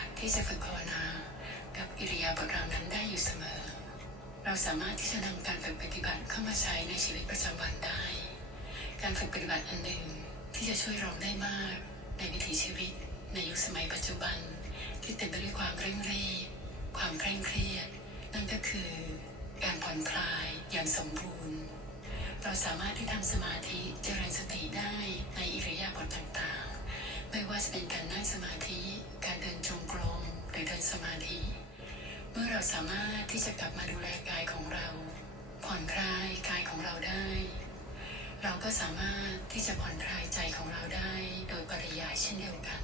สที่จะฝึกภาวนา กับอิริยาบถเหล่านั้นได้อยู่เสมอ เราสามารถที่จะนำการฝึกปฏิบัติเข้ามาใช้ในชีวิตประจำวันได้ การฝึกปฏิบัติอันหนึ่งที่จะช่วยเราได้มาก ในวิถีชีวิต ในยุคสมัยปัจจุบัน ที่เต็มไปด้วยความเร่งรีบ ความเคร่งเครียด นั่นก็คือ การผ่อนคลายอย่างสมบูรณ์ เราสามารถที่ทำสมาธิเจริญสติได้ในอิริยาบถต่างๆ ไม่ว่าจะเป็นการนั่งสมาธิ การเดินจงกรมหรือเดินสมาธิ เมื่อเราสามารถที่จะกลับมาดูแลกายของเรา ผ่อนคลายกายของเราได้ เราก็สามารถที่จะผ่อนคลายใจของเราได้โดยปริยายเช่นเดียวกัน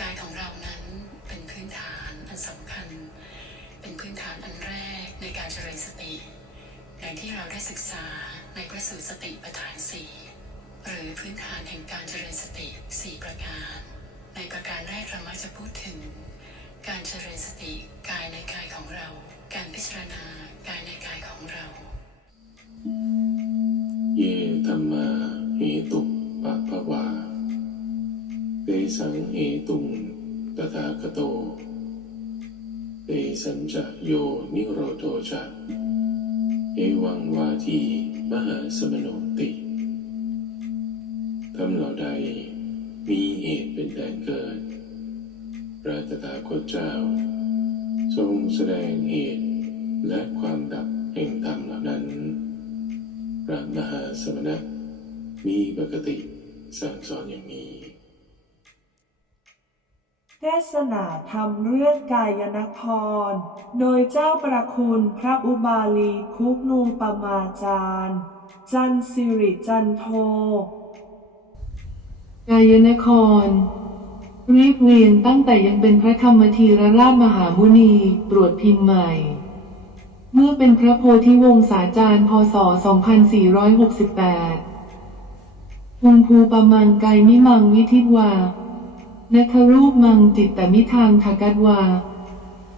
กายของเรานั้นเป็นพื้นฐานอันสำคัญ เป็นพื้นฐานอันแรกในการเจริญสติอย่างที่เราได้ศึกษาในพระสูตรสติปัฏฐานสี่ หรือพื้นฐานแห่งการเจริญสติสี่ประการ ในประการแรกเรามักจะพูดถึง การเจริญสติกายในกายของเรา การพิจารณากายในกายของเรา เยธรรมาเหตุปะภวาเตสังเหตุงตถาคโตเตสัญจะโยนิโรโทจะเอวังวาทีมหาสมโนติ ทำเหล่าใดมีเหตุเป็นแดนเกิด พระตถาคตเจ้า ทรงแสดงเหตุและความดับแห่งธรรมเหล่านั้น พระมหาสมณะมีปกติสั่งสอนอย่างนี้ เทศนาธรรมเรื่องกายนคร โดยเจ้าประคุณพระอุบาลีคุกนูปมาจารย์ จันสิริจันโท กายนคร รีบเรียนตั้งแต่ยังเป็นพระธรรมธีรราชมหามุนีตรวจพิมพ์ใหม่ เมื่อเป็นพระโพธิวงศาจารย์พศ 2468ภูมิภูปมังไกรมิมังวิทิตวานัครูปมังจิตตมิทางทากัตวา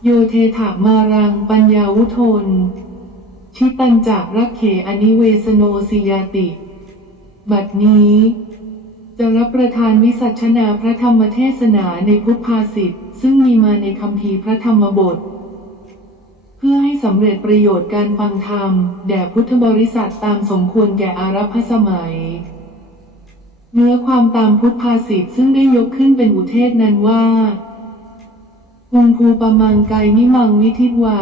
โยเทถามารังปัญญาวุทน ชิตันจากรักเขอนิเวสโนสิยาติ บัดนี้ จะรับประทานวิสัชนาพระธรรมเทศนาในพุทธภาษิตซึ่งมีมาในคำพีพระธรรมบท เพื่อให้สำเร็จประโยชน์การฟังธรรม แด่พุทธบริษัทตามสมควรแก่อารัพสมัย เนื้อความตามพุทธภาษิตซึ่งได้ยกขึ้นเป็นอุเทศนั้นว่าภูมิภูปมังไกมิมังวิทิตวา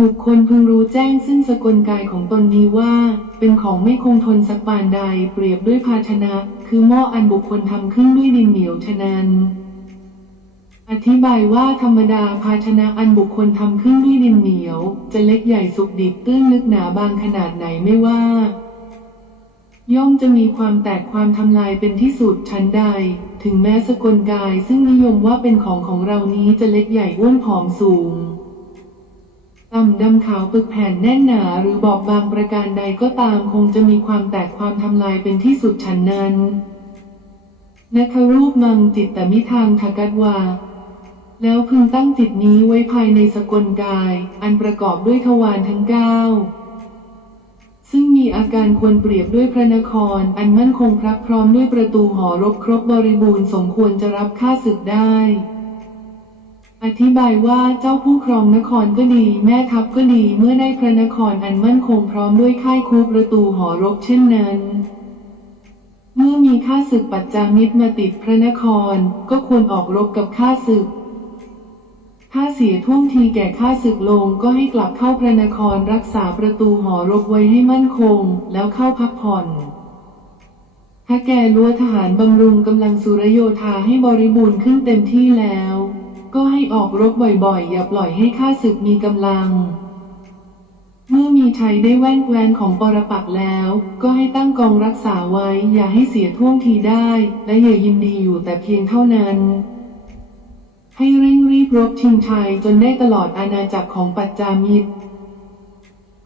บุคคลพึงรู้แจ้งซึ่งสกลกายของตนนี้ว่า เป็นของไม่คงทนสักปานใดเปรียบด้วยภาชนะ คือหม้ออันบุคคลทำขึ้นด้วยดินเหนียวฉะนั้น อธิบายว่าธรรมดาภาชนะอันบุคคลทำขึ้นด้วยดินเหนียว จะเล็กใหญ่สุกดิบตื้นลึกหนาบางขนาดไหนไม่ว่า ย่อมจะมีความแตกความทำลายเป็นที่สุดชั้นใด ถึงแม้สกลกายซึ่งนิยมว่าเป็นของของเรานี้จะเล็กใหญ่อ้วนผอมสูง ต่ำดำขาวปึกแผ่นแน่นหนาหรือบอบบางประการใดก็ตามคงจะมีความแตกความทำลายเป็นที่สุดฉันนั้นนัครูปมังจิตแต่มิทางทากัดวา แล้วพึงตั้งจิตนี้ไว้ภายในสกลกาย อันประกอบด้วยทวารทั้งเก้าซึ่งมีอาการควรเปรียบด้วยพระนคร อันมั่นคงพรักพร้อมด้วยประตูหอรบครบบริบูรณ์สมควรจะรับค่าศึกได้ อธิบายว่าเจ้าผู้ครองนครก็ดีแม่ทัพก็ดีเมื่อได้พระนครอันมั่นคงพร้อมด้วยค่ายคูประตูหอรบเช่นนั้น เมื่อมีข้าศึกปัจจามิตรมาติดพระนครก็ควรออกรบกับข้าศึก ถ้าเสียท่วงทีแก่ข้าศึกลงก็ให้กลับเข้าพระนครรักษาประตูหอรบไว้ให้มั่นคงแล้วเข้าพักผ่อนถ้าแก่ลัวทหารบำรุงกำลังสุรโยธาให้บริบูรณ์ขึ้นเต็มที่แล้ว ก็ให้ออกรบบ่อยๆ อย่าปล่อยให้ข้าศึกมีกำลัง เมื่อมีชัยได้แว่นแควนของปรปักแล้ว ก็ให้ตั้งกองรักษาไว้ อย่าให้เสียท่วงทีได้ และอย่ายินดีอยู่แต่เพียงเท่านั้นให้เร่งรีบรบชิงชัยจนได้ตลอดอาณาจักรของปัจจามิตร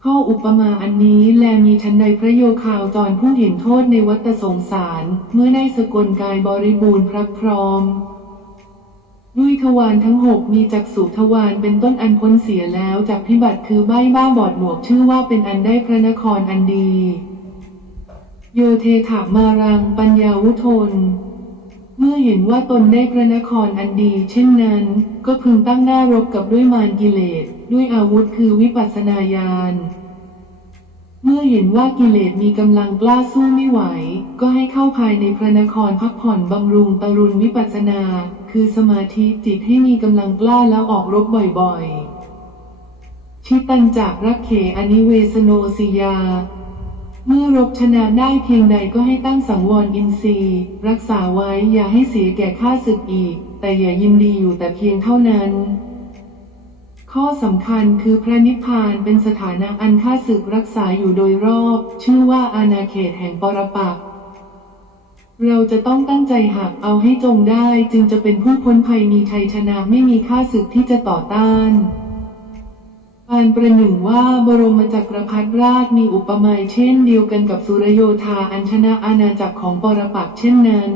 ข้ออุปมาอันนี้แลมีทันใดพระโยคาวจรผู้เห็นโทษในวัฏสงสาร เมื่อได้สกลกายบริบูรณ์พรักพร้อม ด้วยทวารทั้งหกมีจักษุทวารเป็นต้นอันพ้นเสียแล้วจากพิบัติคือใบ้บ้าบอดหนวกชื่อว่าเป็นอันได้พระนครอันดี โยเทถามารังปัญญาวุทน เมื่อเห็นว่าตนได้พระนครอันดี เช่นนั้น ก็พึงตั้งหน้ารบกับด้วยมารกิเลส ด้วยอาวุธคือวิปัสสนาญาณ เมื่อเห็นว่ากิเลสมีกำลังกล้าสู้ไม่ไหว ก็ให้เข้าภายในพระนครพักผ่อนบำรุงตรุณวิปัสสนา คือสมาธิจิตให้มีกำลังกล้าแล้วออกรบบ่อยๆ ชิตันจากรักเขอนิเวสโนสิยา เมื่อรบชนะได้เพียงใดก็ให้ตั้งสังวรอินทรีย์ รักษาไว้อย่าให้เสียแก่ข้าศึกอีก แต่อย่ายินดีอยู่แต่เพียงเท่านั้น ข้อสำคัญคือพระนิพพานเป็นสถานะอันข้าศึกรักษาอยู่โดยรอบ ชื่อว่าอาณาเขตแห่งปรปักษ์เราจะต้องตั้งใจหักเอาให้จงได้จึงจะเป็นผู้พ้นภัยมีชัยชนะไม่มีข้าศึกที่จะต่อต้านปานประหนึ่งว่าบรมจักรพรรดิราชมีอุปมาเช่นเดียวกันกับสุรโยธาอัญชนะอาณาจักรของปรปักษ์เช่นนั้น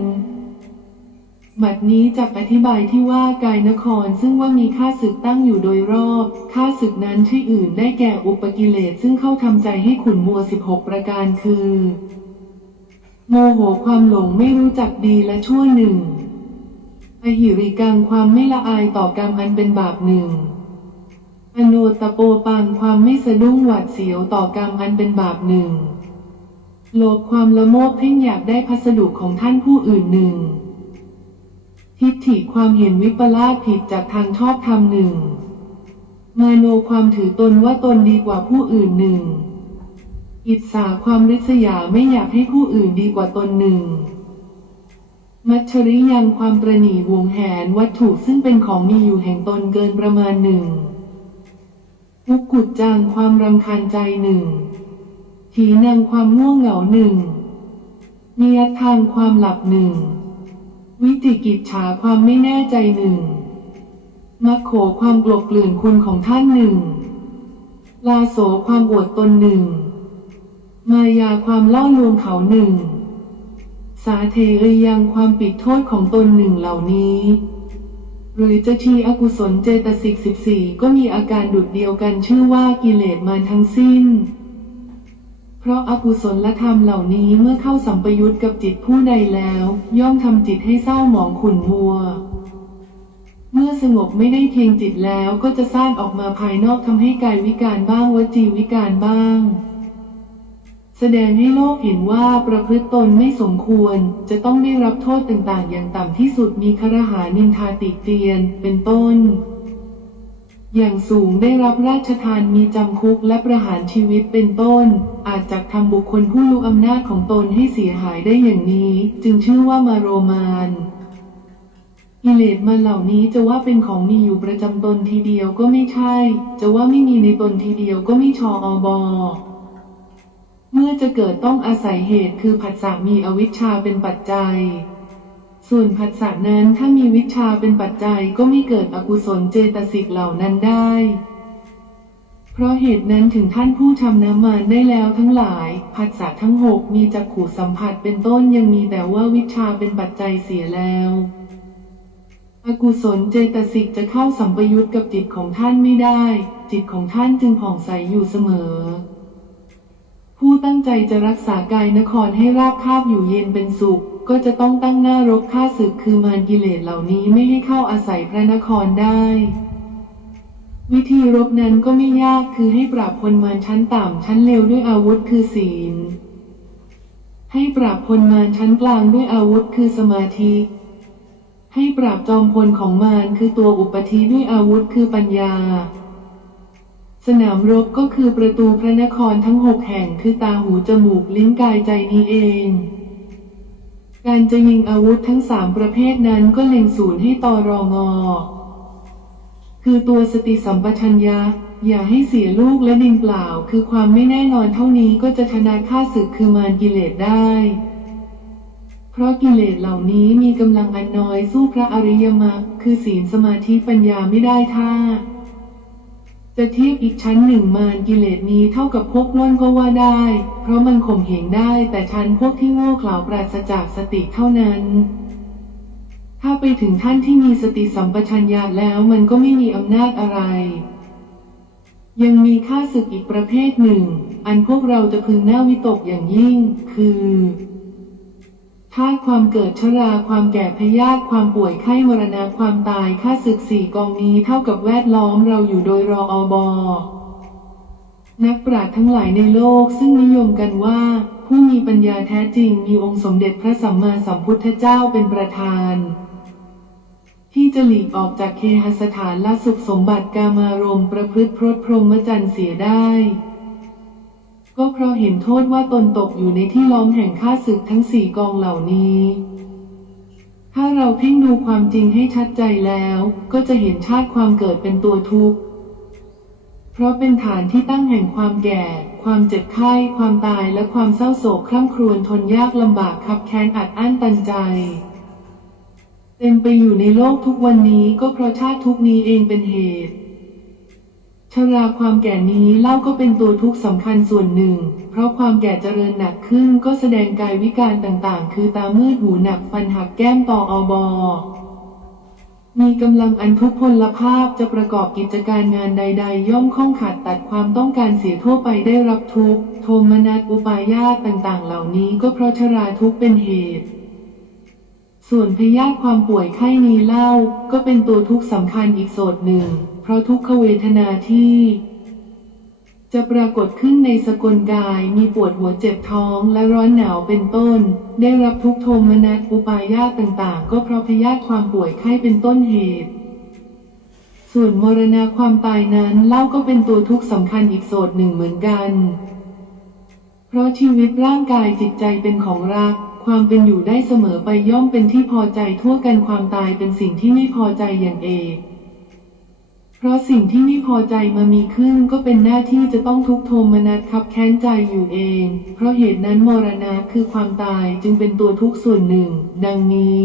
บัดนี้จักอธิบายที่ว่ากายนครซึ่งว่ามีข้าศึกตั้งอยู่โดยรอบข้าศึกนั้นที่อื่นได้แก่อุปกิเลสซึ่งเข้าทำใจให้ขุนมัว 16 ประการคือ โมโหความหลงไม่รู้จักดีและชั่วหนึ่งอหิริกังความไม่ละอายต่อกรรมอันเป็นบาปหนึ่งอโนตโปปังความไม่สะดุ้งหวาดเสียวต่อกรรมอันเป็นบาปหนึ่งโลภความละโมบเพ่งอยากได้พัสดุของท่านผู้อื่นหนึ่ง ทิฏฐิความเห็นวิปลาสผิดจากทางชอบธรรมหนึ่ง มาโนความถือตนว่าตนดีกว่าผู้อื่นหนึ่ง อิจฉาความริษยาไม่อยากให้ผู้อื่นดีกว่าตนหนึ่ง มัชริยังความประหนีหวงแหนวัตถุซึ่งเป็นของมีอยู่แห่งตนเกินประมาณหนึ่งมุกกุดจังความรำคาญใจหนึ่ง ถีนังความง่วงเหงาหนึ่งมียทางความหลับหนึ่ง วิจิกิจฉาความไม่แน่ใจหนึ่ง มัคโขความกลบกลื่นคุณของท่านหนึ่ง ลาโสความอวดตนหนึ่ง มายาความล่อลวงเขาหนึ่ง สาเทเยยังความปิดโทษของตนหนึ่งเหล่านี้ หรือจะทีอกุศลเจตสิกสิบสี่ก็มีอาการดุดเดียวกันชื่อว่ากิเลสมาทั้งสิ้น เพราะอากุศลธรรมเหล่านี้เมื่อเข้าสัมปยุตกับจิตผู้ใดแล้ว ย่อมทำจิตให้เศร้าหมองขุ่นมัว เมื่อสงบไม่ได้เพียงจิตแล้วก็จะสร้างออกมาภายนอกทำให้กายวิการบ้างวจีวิการบ้าง แสดงให้โลกเห็นว่าประพฤติตนไม่สมควร จะต้องได้รับโทษต่างๆ อย่างต่ำที่สุดมีครหานินทาติเตียน เป็นต้น อย่างสูงได้รับราชทานมีจำคุกและประหารชีวิตเป็นต้น อาจจักทำบุคคลผู้รู้อำนาจของตนให้เสียหายได้อย่างนี้ จึงชื่อว่ามาโรมานกิเลสมันเหล่านี้จะว่าเป็นของมีอยู่ประจำตนทีเดียวก็ไม่ใช่ จะว่าไม่มีในตนทีเดียวก็ไม่ชออบอเมื่อจะเกิดต้องอาศัยเหตุคือผัสสะมีอวิชชาเป็นปัจจัย ส่วนผัสสะนั้นถ้ามีวิชาเป็นปัจจัยก็ไม่เกิดอกุศลเจตสิกเหล่านั้นได้ เพราะเหตุนั้นถึงท่านผู้ทำน้ำมันได้แล้วทั้งหลายผัสสะทั้งหกมีจักขู่สัมผัสเป็นต้นยังมีแต่ว่าวิชชาเป็นปัจจัยเสียแล้วอกุศลเจตสิกจะเข้าสัมปยุตกับจิตของท่านไม่ได้ จิตของท่านจึงผ่องใสอยู่เสมอ ผู้ตั้งใจจะรักษากายนครให้ราบคาบอยู่เย็นเป็นสุข ก็จะต้องตั้งหน้ารบฆ่าศึกคือมารกิเลสเหล่านี้ไม่ให้เข้าอาศัยพระนครได้ วิธีรบนั้นก็ไม่ยากคือให้ปราบพลมารชั้นต่ำชั้นเลวด้วยอาวุธคือศีล ให้ปราบพลมารชั้นกลางด้วยอาวุธคือสมาธิ ให้ปราบจอมพลของมารคือตัวอุปธิด้วยอาวุธคือปัญญาสนามรบก็คือประตูพระนครทั้งหกแห่งคือตาหูจมูกลิ้นกายใจนี้เอง การจะยิงอาวุธทั้งสามประเภทนั้นก็เล็งศูนย์ให้ตอรองอ คือตัวสติสัมปชัญญะ อย่าให้เสียลูกและดินเปล่า คือความไม่แน่นอนเท่านี้ก็จะชนะข้าศึกคือมารกิเลสได้ เพราะกิเลสเหล่านี้มีกำลังอันน้อยสู้พระอริยมรรคคือศีลสมาธิปัญญาไม่ได้ท่า จะเทียบอีกชั้นหนึ่งมารกิเลสนี้เท่ากับพวกล้นก็ว่าได้ เพราะมันข่มเหงได้แต่ชั้นพวกที่โง่เขลาปราศจากสติเท่านั้น ถ้าไปถึงท่านที่มีสติสัมปชัญญะแล้วมันก็ไม่มีอำนาจอะไร ยังมีค่าศึกอีกประเภทหนึ่ง อันพวกเราจะพึงน่าวิตกอย่างยิ่ง คือ ธาตุความเกิดชราความแก่พยาธิความป่วยไข้มรณะความตายค่าศึกสี่กองนี้เท่ากับแวดล้อมเราอยู่โดยรออบอนักปราชญ์ทั้งหลายในโลกซึ่งนิยมกันว่า ผู้มีปัญญาแท้จริงมีองค์สมเด็จพระสัมมาสัมพุทธเจ้าเป็นประธาน ที่จะหลีกออกจากเคหสถานละสุขสมบัติกามารมประพฤติพรตพรหมจรรย์เสียได้ ก็เพราะเห็นโทษว่าตนตกอยู่ในที่ล้อมแห่งข้าศึกทั้งสี่กองเหล่านี้ ถ้าเราเพ่งดูความจริงให้ชัดใจแล้ว ก็จะเห็นชาติความเกิดเป็นตัวทุกข์ เพราะเป็นฐานที่ตั้งแห่งความแก่ ความเจ็บไข้ ความตายและความเศร้าโศกคร่ำครวญทนยากลำบากคับแค้นอัดอั้นตันใจเต็มไปอยู่ในโลกทุกวันนี้ก็เพราะชาติทุกนี้เองเป็นเหตุ ชราความแก่นี้เล่าก็เป็นตัวทุกข์สำคัญส่วนหนึ่ง เพราะความแก่เจริญหนักขึ้นก็แสดงกายวิการต่างๆ คือตามืดหูหนักฟันหักแก้มต่ออบอ มีกำลังอันทุพพลภาพจะประกอบกิจการงานใด ๆ ย่อมข้องขัดตัดความต้องการเสียทั่วไปได้รับทุกข์โทมนัสอุปายาตต่างๆ เหล่านี้ก็เพราะชราทุกข์เป็นเหตุ ส่วนพยาธิความป่วยไข้นี้เล่าก็เป็นตัวทุกข์สำคัญอีกโสดหนึ่ง เพราะทุกขเวทนาที่ จะปรากฏขึ้นในสกลกายมีปวดหัวเจ็บท้องและร้อนหนาวเป็นต้น ได้รับทุกโทมนัสอุปายาตต่างๆ ก็เพราะพยาธิความป่วยไข้เป็นต้นเหตุ ส่วนมรณะความตายนั้นเล่าก็เป็นตัวทุกข์สำคัญอีกโสดหนึ่งเหมือนกัน เพราะชีวิตร่างกายจิตใจเป็นของรัก ความเป็นอยู่ได้เสมอไปย่อมเป็นที่พอใจทั่วกันความตายเป็นสิ่งที่ไม่พอใจอย่างเอกเพราะสิ่งที่ไม่พอใจมามีขึ้นก็เป็นหน้าที่จะต้องทุกโทมนัสขับแค้นใจอยู่เอง เพราะเหตุนั้นมรณะคือความตายจึงเป็นตัวทุกส่วนหนึ่ง ดังนี้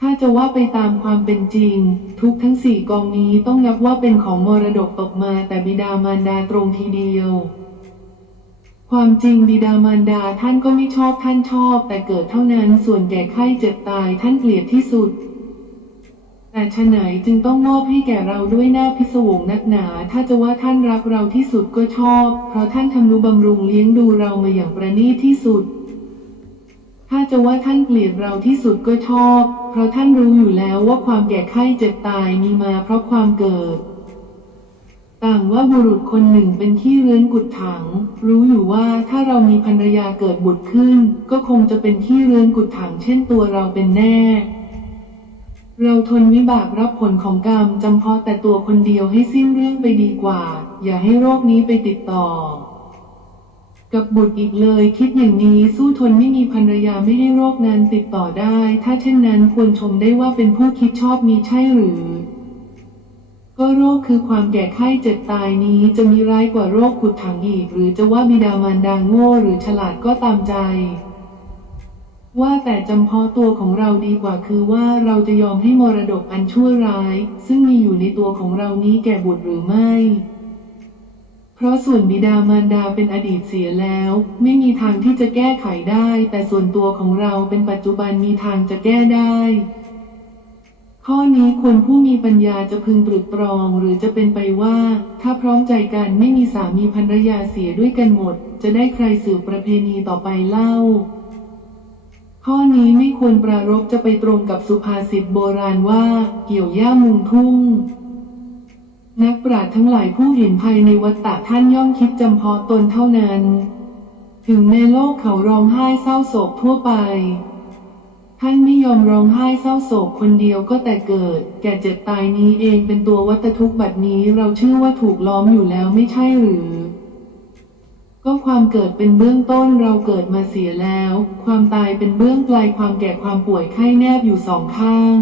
ถ้าจะว่าไปตามความเป็นจริง ทุกทั้งสี่กองนี้ต้องนับว่าเป็นของมรดกตกมาแต่บิดามารดาตรงทีเดียว ความจริงบิดามารดาท่านก็ไม่ชอบท่านชอบ แต่เกิดเท่านั้นส่วนแก่ไข้เจ็บตายท่านเกลียดที่สุด แต่ฉไหนจึงต้องมอบให้แก่เราด้วยหน้าพิศวงนักหนา ถ้าจะว่าท่านรักเราที่สุดก็ชอบ เพราะท่านทำนุบำรุงเลี้ยงดูเรามาอย่างประณีตที่สุด ถ้าจะว่าท่านเกลียดเราที่สุดก็ชอบ เพราะท่านรู้อยู่แล้วว่าความแก่ไข้เจ็บตายมีมาเพราะความเกิด ต่างว่าบุรุษคนหนึ่งเป็นขี้เรื้อนกุดถัง รู้อยู่ว่าถ้าเรามีภรรยาเกิดบุตรขึ้น ก็คงจะเป็นขี้เรื้อนกุดถังเช่นตัวเราเป็นแน่ เราทนวิบากรับผลของกรรมจำเพาะแต่ตัวคนเดียวให้สิ้นเรื่องไปดีกว่า อย่าให้โรคนี้ไปติดต่อ กับบุตรอีกเลย คิดอย่างนี้สู้ทนไม่มีภรรยาไม่ให้โรคนั้นติดต่อได้ ถ้าเช่นนั้นควรชมได้ว่าเป็นผู้คิดชอบมีใช่หรือ ก็โรคคือความแก่ไข้เจ็บตายนี้จะมีร้ายกว่าโรคขุดถังอีก หรือจะว่าบิดามารดาโง่หรือฉลาดก็ตามใจ ว่าแต่จำเพาะตัวของเราดีกว่าคือว่าเราจะยอมให้มรดกอันชั่วร้าย ซึ่งมีอยู่ในตัวของเรานี้แก่บุตรหรือไม่ เพราะส่วนบิดามารดาเป็นอดีตเสียแล้ว ไม่มีทางที่จะแก้ไขได้ แต่ส่วนตัวของเราเป็นปัจจุบันมีทางจะแก้ได้ ข้อนี้ควรผู้มีปัญญาจะพึงตรึกตรองหรือจะเป็นไปว่า ถ้าพร้อมใจกันไม่มีสามีภรรยาเสียด้วยกันหมด จะได้ใครสืบประเพณีต่อไปเล่า ข้อนี้ไม่ควรปรารบจะไปตรงกับสุภาษิตโบราณว่า เกี่ยวหญ้ามุงทุ่ง นักปราชญ์ทั้งหลายผู้เห็นภัยในวัฏฏะท่านย่อมคิดจำเพาะตนเท่านั้น ถึงในโลกเขาร้องไห้เศร้าโศกทั่วไป ท่านไม่ยอมร้องไห้เศร้าโศกคนเดียวก็แต่เกิด แก่เจ็บตายนี้เองเป็นตัววัตทุกข์บัดนี้เราชื่อว่าถูกล้อมอยู่แล้วไม่ใช่หรือ ก็ความเกิดเป็นเบื้องต้นเราเกิดมาเสียแล้ว ความตายเป็นเบื้องปลายความแก่ความป่วยไข้แนบอยู่สองข้าง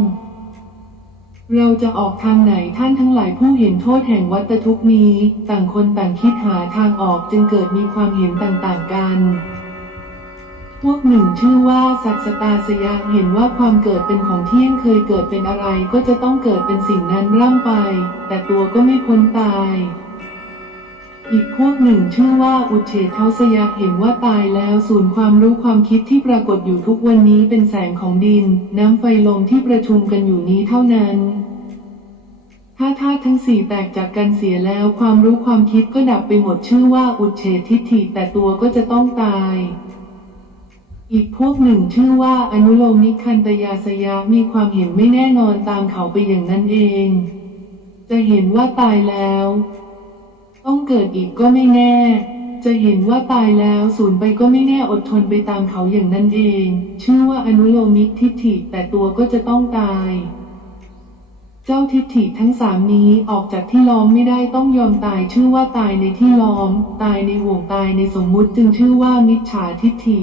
เราจะออกทางไหนท่านทั้งหลายผู้เห็นโทษแห่งวัฏทุกข์นี้ ต่างคนต่างคิดหาทางออกจึงเกิดมีความเห็นต่างๆกัน พวกหนึ่งชื่อว่าสัตสตาสยะเห็นว่าความเกิดเป็นของเที่ยงเคยเกิดเป็นอะไรก็จะต้องเกิดเป็นสิ่งนั้นร่ำไป แต่ตัวก็ไม่พ้นตาย อีกพวกหนึ่งชื่อว่าอุเฉทเทาสยะเห็นว่าตายแล้วศูนย์ความรู้ความคิดที่ปรากฏอยู่ทุกวันนี้เป็นแสงของดิน น้ำไฟลมที่ประชุมกันอยู่นี้เท่านั้นถ้าธาตุทั้งสี่แตกจากกันเสียแล้วความรู้ความคิดก็ดับไปหมดชื่อว่าอุเฉททิฏฐิแต่ตัวก็จะต้องตาย อีกพวกหนึ่งชื่อว่าอนุโลมนิคันตยาสยะมีความเห็นไม่แน่นอนตามเขาไปอย่างนั้นเอง จะเห็นว่าตายแล้ว ต้องเกิดอีกก็ไม่แน่ จะเห็นว่าตายแล้วสูญไปก็ไม่แน่อดทนไปตามเขาอย่างนั้นเอง ชื่อว่าอนุโลมิกทิฏฐิแต่ตัวก็จะต้องตาย เจ้าทิฏฐิทั้งสามนี้ออกจากที่ล้อมไม่ได้ต้องยอมตายชื่อว่าตายในที่ล้อม ตายในห่วงตายในสมมุติจึงชื่อว่ามิจฉาทิฏฐิ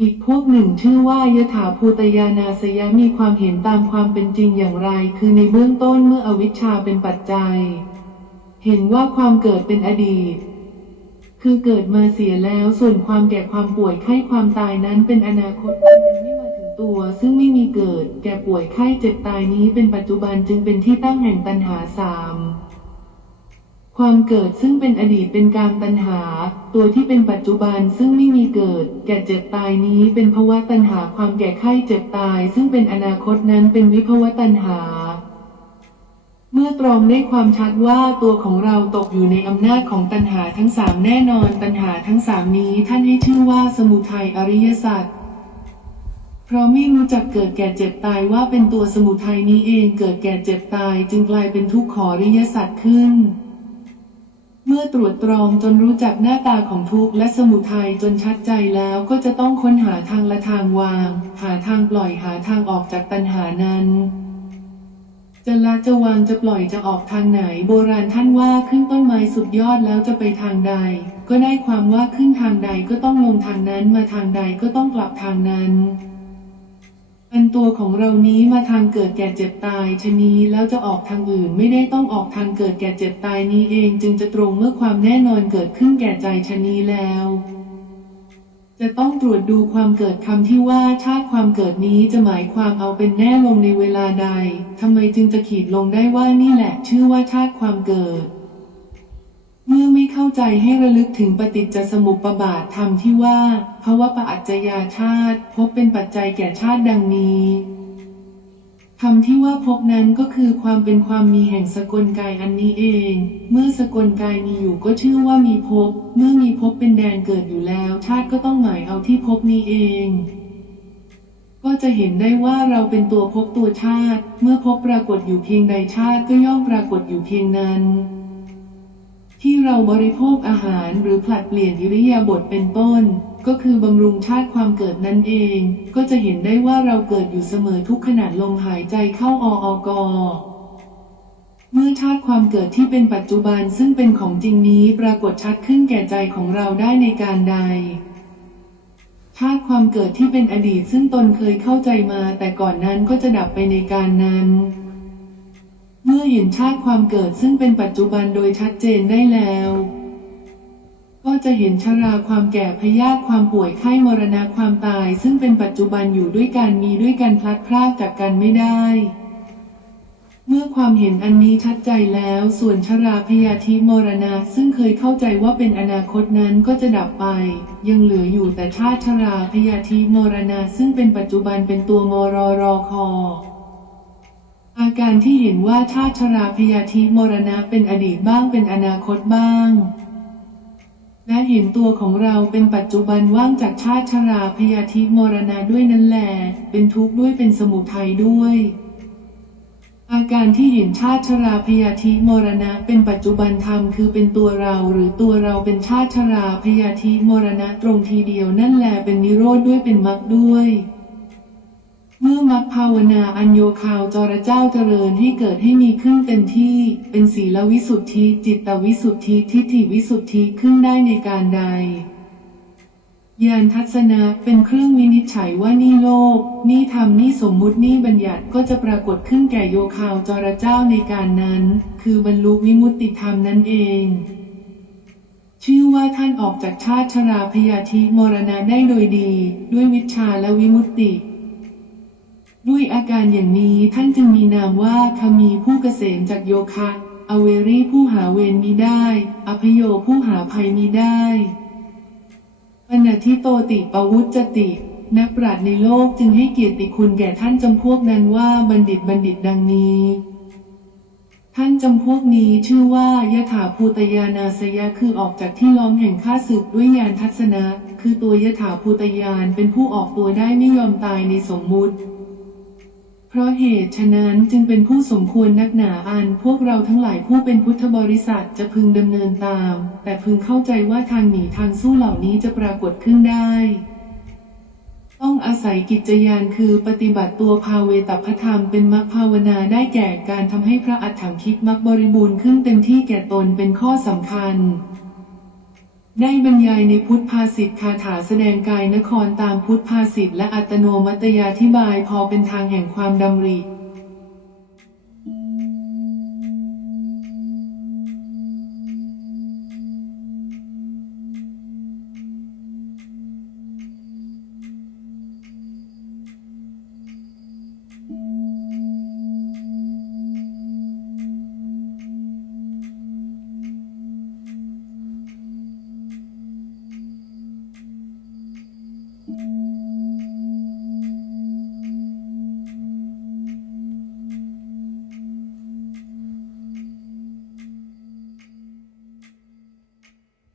อีกพวกหนึ่งชื่อว่ายถาภูตยานาสยะมีความเห็นตามความเป็นจริงอย่างไร คือในเบื้องต้นเมื่ออวิชชาเป็นปัจจัย เห็นว่าความเกิดเป็นอดีต คือเกิดมาเสียแล้วส่วนความแก่ความป่วยไข้ความตายนั้นเป็นอนาคตที่ยังไม่มาถึงตัว ซึ่งไม่มีเกิด แก่ป่วยไข้เจ็บตายนี้เป็นปัจจุบันจึงเป็นที่ตั้งแห่งตัณหาสาม ความเกิดซึ่งเป็นอดีตเป็นการตัณหา ตัวที่เป็นปัจจุบันซึ่งไม่มีเกิด แก่เจ็บตายนี้เป็นภวะตัณหาความแก่ไข้เจ็บตาย ซึ่งเป็นอนาคตนั้นเป็นวิภวะตัณหา เมื่อตรองได้ความชัดว่าตัวของเราตกอยู่ในอำนาจของตัณหาทั้งสามแน่นอนตัณหาทั้งสามนี้ท่านให้ชื่อว่าสมุทัยอริยสัจเพราะไม่รู้จักเกิดแก่เจ็บตายว่าเป็นตัวสมุทัยนี้เองเกิดแก่เจ็บตายจึงกลายเป็นทุกขอริยสัจขึ้น เมื่อตรวจตรองจนรู้จักหน้าตาของทุกข์และสมุทัยจนชัดใจแล้วก็จะต้องค้นหาทางละทางวาง หาทางปล่อยหาทางออกจากตัณหานั้น จะละจะวางจะปล่อยจะออกทางไหน โบราณท่านว่าขึ้นต้นไม้สุดยอดแล้วจะไปทางใด ก็ได้ความว่าขึ้นทางใดก็ต้องลงทางนั้นมาทางใดก็ต้องกลับทางนั้น อันตัวของเรานี้มาทางเกิดแก่เจ็บตายชะนี้แล้วจะออกทางอื่นไม่ได้ต้องออกทางเกิดแก่เจ็บตายนี้เองจึงจะตรงเมื่อความแน่นอนเกิดขึ้นแก่ใจชะนี้แล้ว จะต้องตรวจดูความเกิดคำที่ว่าชาติความเกิดนี้จะหมายความเอาเป็นแน่ลงในเวลาใดทำไมจึงจะขีดลงได้ว่านี่แหละชื่อว่าชาติความเกิด เมื่อไม่เข้าใจให้ระลึกถึงปฏิจจสมุปบาทธรรมที่ว่าภาวะปะอัจจยาชาติพบเป็นปัจจัยแก่ชาติดังนี้คำที่ว่าพบนั้นก็คือความเป็นความมีแห่งสกลกายอันนี้เอง เมื่อสกลกายมีอยู่ก็ชื่อว่ามีภพเมื่อมีภพเป็นแดนเกิดอยู่แล้ว ชาติก็ต้องหมายเอาที่ภพนี้เอง ก็จะเห็นได้ว่าเราเป็นตัวภพตัวชาติ เมื่อภพปรากฏอยู่เพียงใดชาติก็ย่อมปรากฏอยู่เพียงนั้น ที่เราบริโภคอาหารหรือผลัดเปลี่ยนอิริยาบถเป็นต้น ก็คือบำรุงชาติความเกิดนั่นเอง ก็จะเห็นได้ว่าเราเกิดอยู่เสมอทุกขณะลมหายใจเข้าออกอเมื่อชาติความเกิดที่เป็นปัจจุบันซึ่งเป็นของจริงนี้ปรากฏชัดขึ้นแก่ใจของเราได้ในการใด ชาติความเกิดที่เป็นอดีตซึ่งตนเคยเข้าใจมาแต่ก่อนนั้นก็จะดับไปในการนั้น เมื่อเห็นชาติความเกิดซึ่งเป็นปัจจุบันโดยชัดเจนได้แล้ว ก็จะเห็นชราความแก่พยาธิความป่วยไข้มรณะความตาย ซึ่งเป็นปัจจุบันอยู่ด้วยกันมีด้วยกันพลัดพรากจากกันไม่ได้ เมื่อความเห็นอันนี้ชัดใจแล้ว ส่วนชราพยาธิมรณะซึ่งเคยเข้าใจว่าเป็นอนาคตนั้นก็จะดับไป ยังเหลืออยู่แต่ชาติชราพยาธิมรณะซึ่งเป็นปัจจุบันเป็นตัวมรรคอ อาการที่เห็นว่าชาติชราพยาธิมรณะเป็นอดีตบ้างเป็นอนาคตบ้าง และเห็นตัวของเราเป็นปัจจุบันว่างจากชาติชราพยาธิมรณะด้วยนั่นแหละเป็นทุกข์ด้วยเป็นสมุทัยด้วย อาการที่เห็นชาติชราพยาธิมรณะเป็นปัจจุบันธรรมคือเป็นตัวเราหรือตัวเราเป็นชาติชราพยาธิมรณะตรงทีเดียวนั่นแหละเป็นนิโรธด้วยเป็นมรรคด้วย เมื่อมรรคภาวนาอัญโยคาวจรเจ้าเจริญให้เกิดให้มีขึ้นเต็มที่ เป็นศีลวิสุทธิ จิตวิสุทธิ ทิฏฐิวิสุทธิขึ้นได้ในการใดญาณทัศนะเป็นเครื่องวินิจฉัยว่านี่โลก นี่ธรรมนี่สมมุตินี่บัญญัติก็จะปรากฏขึ้นแก่โยคาวจรเจ้าในการนั้น คือบรรลุวิมุตติธรรมนั่นเอง ชื่อว่าท่านออกจากชาติชราพยาธิมรณะได้โดยดี ด้วยวิชาและวิมุตติ ด้วยอาการอย่างนี้ท่านจึงมีนามว่าคามีผู้เกษมจากโยคะอเวรีผู้หาเวรมีได้ อพโยผู้หาภัยมีได้ปณทิโตติปวุจติ นักปราชญ์ในโลกจึงให้เกียรติคุณแก่ท่านจำพวกนั้นว่าบัณฑิตบัณฑิตดังนี้ ท่านจำพวกนี้ชื่อว่ายถาภูตยานาสยะคือออกจากที่ล้อมแห่งข้าศึกด้วยยานทัศนะ คือตัวยถาภูตยานเป็นผู้ออกตัวได้ไม่ยอมตายในสมมุติ เพราะเหตุฉะนั้นจึงเป็นผู้สมควรนักหนาอันพวกเราทั้งหลายผู้เป็นพุทธบริษัทจะพึงดำเนินตาม แต่พึงเข้าใจว่าทางหนีทางสู้เหล่านี้จะปรากฏขึ้นได้ ต้องอาศัยกิจยานคือปฏิบัติตัวภาเวตพธรรมเป็นมรรคภาวนาได้แก่การทำให้พระอัฏฐังคิดมรรคบริบูรณ์ขึ้นเต็มที่แก่ตนเป็นข้อสำคัญ ได้บรรยายในพุทธภาษิตคาถาแสดงกายนครตามพุทธภาษิตและอัตโนมัตยาธิบายพอเป็นทางแห่งความดำริ